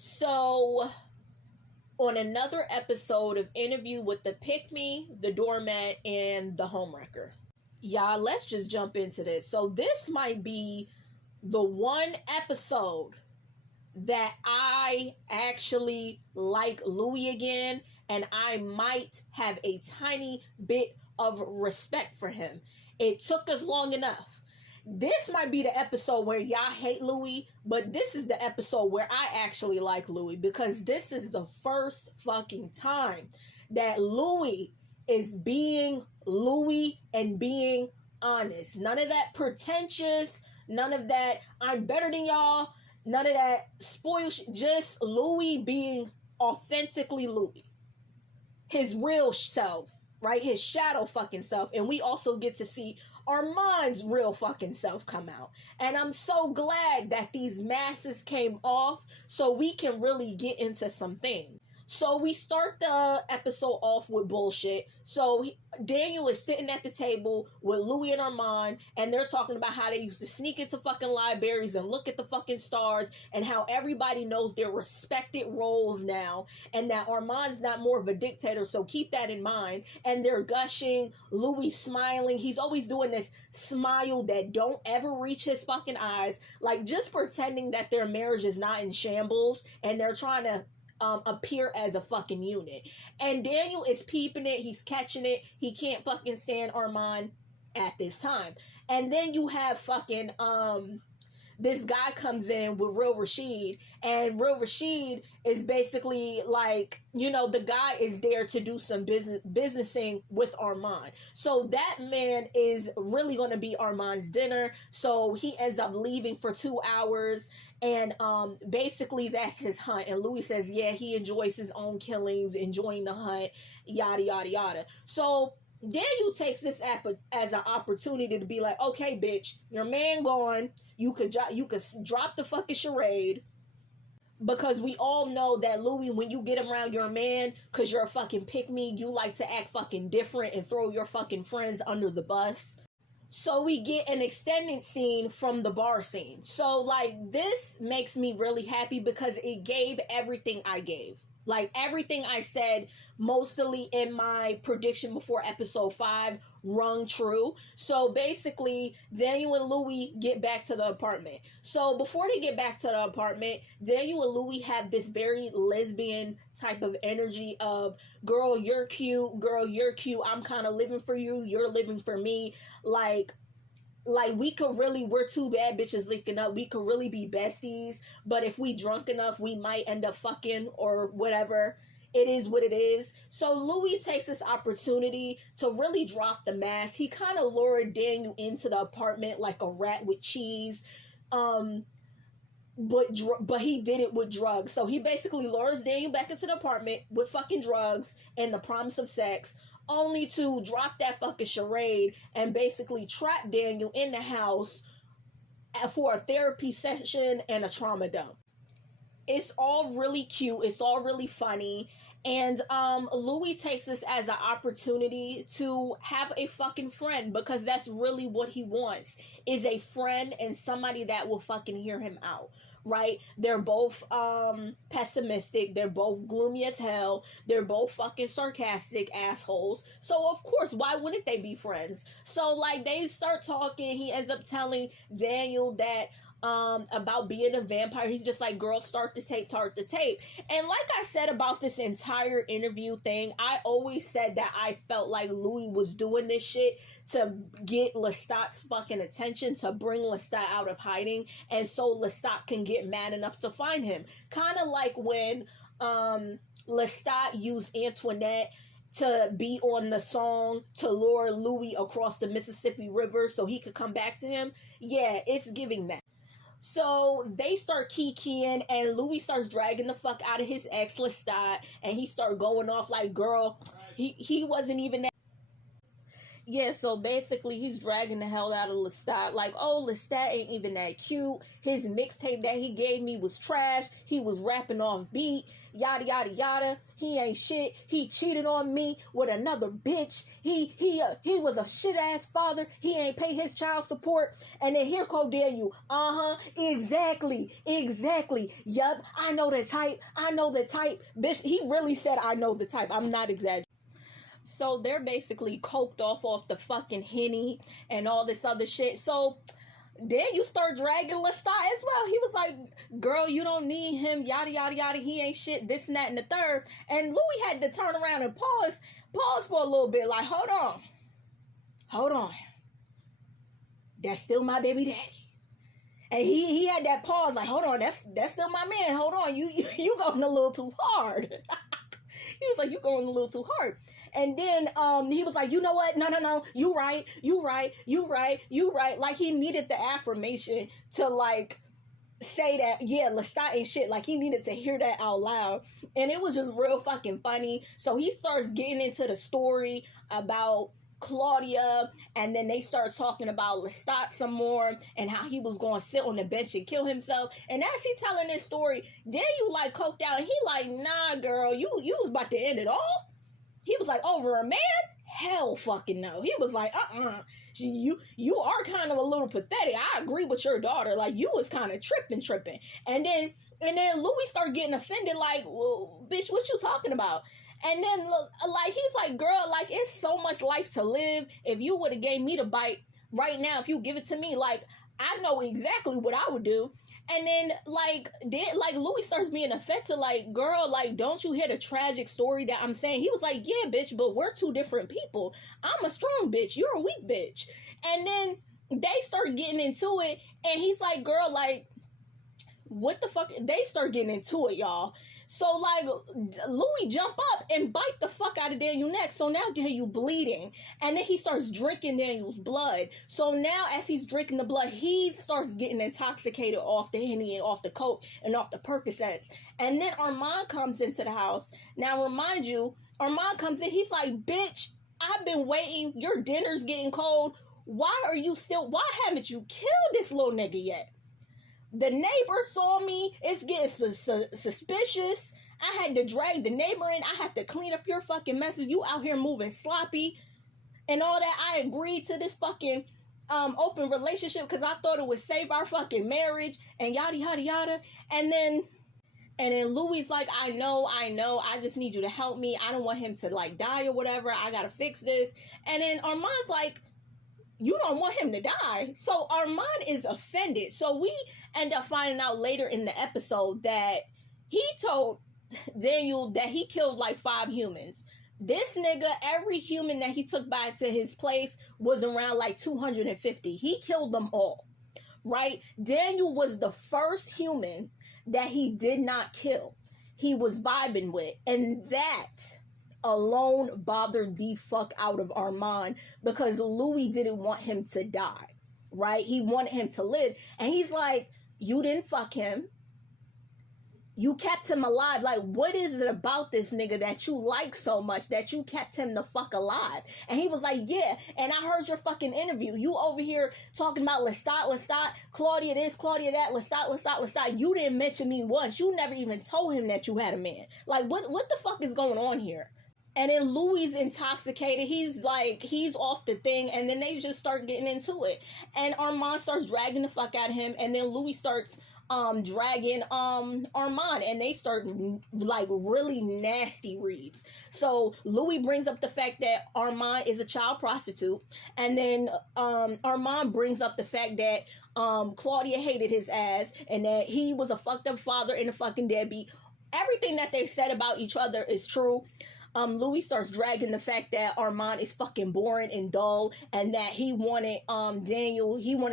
So, on another episode of Interview with the Pick Me, the Doormat, and the Homewrecker. Y'all, let's just jump into this. So, this might be the one episode that I actually like Louis again, and I might have a tiny bit of respect for him. It took us long enough. This might be the episode where y'all hate Louis, but this is the episode where I actually like Louis, because this is the first fucking time that Louis is being Louis and being honest. None of that pretentious, none of that I'm better than y'all, none of that spoil shit. Just Louis being authentically Louis. His real self, right? His shadow fucking self. And we also get to see Armand's real fucking self come out. And I'm so glad that these masks came off so we can really get into some things. So we start the episode off with bullshit. So Daniel is sitting at the table with Louis and Armand, and they're talking about how they used to sneak into fucking libraries and look at the fucking stars, and how everybody knows their respected roles now, and that Armand's not more of a dictator, so keep that in mind. And they're gushing, Louis smiling. He's always doing this smile that don't ever reach his fucking eyes, like just pretending that their marriage is not in shambles, and they're trying to appear as a fucking unit. And Daniel is peeping it. He's catching it. He can't fucking stand Armand at this time. And then you have fucking this guy comes in with Real Rashid, and Real Rashid is basically like, you know, the guy is there to do some businessing with Armand. So that man is really going to be Armand's dinner. So he ends up leaving for 2 hours, and basically that's his hunt. And Louis says, yeah, he enjoys his own killings, enjoying the hunt, yada, yada, yada. So Daniel takes this as an opportunity to be like, okay, bitch, your man gone. You could drop the fucking charade, because we all know that Louis, when you get around your man, because you're a fucking pick me, you like to act fucking different and throw your fucking friends under the bus. So we get an extended scene from the bar scene. So like, this makes me really happy because it gave everything I gave. Like, everything I said mostly in my prediction before episode 5 rung true. So basically, Daniel and Louis get back to the apartment. So before they get back to the apartment, Daniel and Louis have this very lesbian type of energy of, girl, you're cute, I'm kind of living for you, you're living for me. Like we're two bad bitches linking up. We could really be besties, but if we drunk enough, we might end up fucking or whatever. It is what it is. So Louis takes this opportunity to really drop the mask. He kind of lured Daniel into the apartment like a rat with cheese. But he did it with drugs. So he basically lures Daniel back into the apartment with fucking drugs and the promise of sex, only to drop that fucking charade and basically trap Daniel in the house for a therapy session and a trauma dump. It's all really cute. It's all really funny. And Louis takes this as an opportunity to have a fucking friend, because that's really what he wants, is a friend and somebody that will fucking hear him out. Right? They're both pessimistic. They're both gloomy as hell. They're both fucking sarcastic assholes. So of course, why wouldn't they be friends? So like, they start talking. He ends up telling Daniel that about being a vampire. He's just like, girl, start the tape. And like I said about this entire interview thing, I always said that I felt like Louis was doing this shit to get Lestat's fucking attention, to bring Lestat out of hiding, and so Lestat can get mad enough to find him. Kind of like when Lestat used Antoinette to be on the song to lure Louis across the Mississippi River so he could come back to him. Yeah, it's giving that. So they start kikiing, and Louis starts dragging the fuck out of his ex Lestat, and he start going off like, girl, he wasn't even that. Yeah, so basically he's dragging the hell out of Lestat. Like, oh, Lestat ain't even that cute. His mixtape that he gave me was trash. He was rapping off beat. Yada yada yada. He ain't shit. He cheated on me with another bitch. He was a shit ass father. He ain't pay his child support. And then here go Daniel. Exactly. Yup. I know the type. Bitch, he really said I know the type. I'm not exaggerating. So they're basically coked off the fucking Henny and all this other shit. So then you start dragging Lestat as well. He was like, girl, you don't need him, yada, yada, yada. He ain't shit, this and that and the third. And Louis had to turn around and pause for a little bit. Like, hold on. That's still my baby daddy. And he had that pause like, hold on, that's still my man. Hold on, you going a little too hard. He was like, you going a little too hard. And then he was like, you know what? No. You right. Like he needed the affirmation to like say that, yeah, Lestat ain't shit. Like he needed to hear that out loud. And it was just real fucking funny. So he starts getting into the story about Claudia, and then they start talking about Lestat some more and how he was going to sit on the bench and kill himself. And as he telling this story, then you like coked out and he like, nah, girl, you was about to end it all. He was like, over a man? Hell fucking no. He was like, you are kind of a little pathetic. I agree with your daughter. Like, you was kind of tripping. And then Louis started getting offended, like, well, bitch, what you talking about? And then, like, he's like, girl, like, it's so much life to live. If you would have gave me the bite right now, if you give it to me, like, I know exactly what I would do. And then, like, Louis starts being affected, like, girl, like, don't you hear the tragic story that I'm saying? He was like, yeah, bitch, but we're two different people. I'm a strong bitch. You're a weak bitch. And then they start getting into it, and he's like, girl, like, what the fuck? They start getting into it, y'all. So, like, Louis jump up and bite the fuck out of Daniel neck. So now Daniel bleeding. And then he starts drinking Daniel's blood. So now as he's drinking the blood, he starts getting intoxicated off the Henny and off the Coke and off the Percocets. And then Armand comes into the house. Now, remind you, Armand comes in. He's like, bitch, I've been waiting. Your dinner's getting cold. Why haven't you killed this little nigga yet? The neighbor saw me. It's getting suspicious. I had to drag the neighbor in. I have to clean up your fucking messes. You out here moving sloppy and all that. I agreed to this fucking open relationship because I thought it would save our fucking marriage and yada yada yada. And then Louis like, I know. I just need you to help me. I don't want him to like die or whatever. I gotta fix this. And then Armand's like, you don't want him to die. So Armand is offended. So we end up finding out later in the episode that he told Daniel that he killed like 5 humans. This nigga, every human that he took back to his place was around like 250. He killed them all, right? Daniel was the first human that he did not kill. He was vibing with. And that alone bothered the fuck out of Armand because Louis didn't want him to die, right? He wanted him to live. And he's like, you didn't fuck him. You kept him alive. Like, what is it about this nigga that you like so much that you kept him the fuck alive? And he was like, yeah. And I heard your fucking interview. You over here talking about Lestat, Claudia this, Claudia that, Lestat. You didn't mention me once. You never even told him that you had a man. Like, what the fuck is going on here? And then Louis intoxicated. He's off the thing. And then they just start getting into it. And Armand starts dragging the fuck out of him. And then Louis starts dragging Armand. And they start like really nasty reads. So Louis brings up the fact that Armand is a child prostitute. And then Armand brings up the fact that Claudia hated his ass. And that he was a fucked up father and a fucking deadbeat. Everything that they said about each other is true. Louis starts dragging the fact that Armand is fucking boring and dull and that he wanted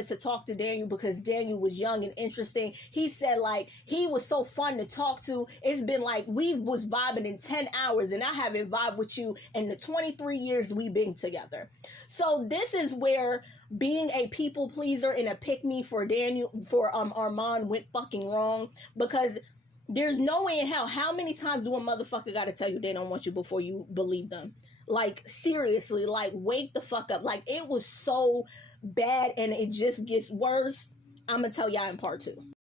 to talk to Daniel because Daniel was young and interesting. He said like he was so fun to talk to. It's been like we was vibing in 10 hours and I haven't vibed with you in the 23 years we've been together. So this is where being a people pleaser and a pick me for Armand went fucking wrong because there's no way in hell. How many times do a motherfucker gotta tell you they don't want you before you believe them? Like, seriously, like, wake the fuck up. Like, it was so bad, and it just gets worse. I'm gonna tell y'all in part 2.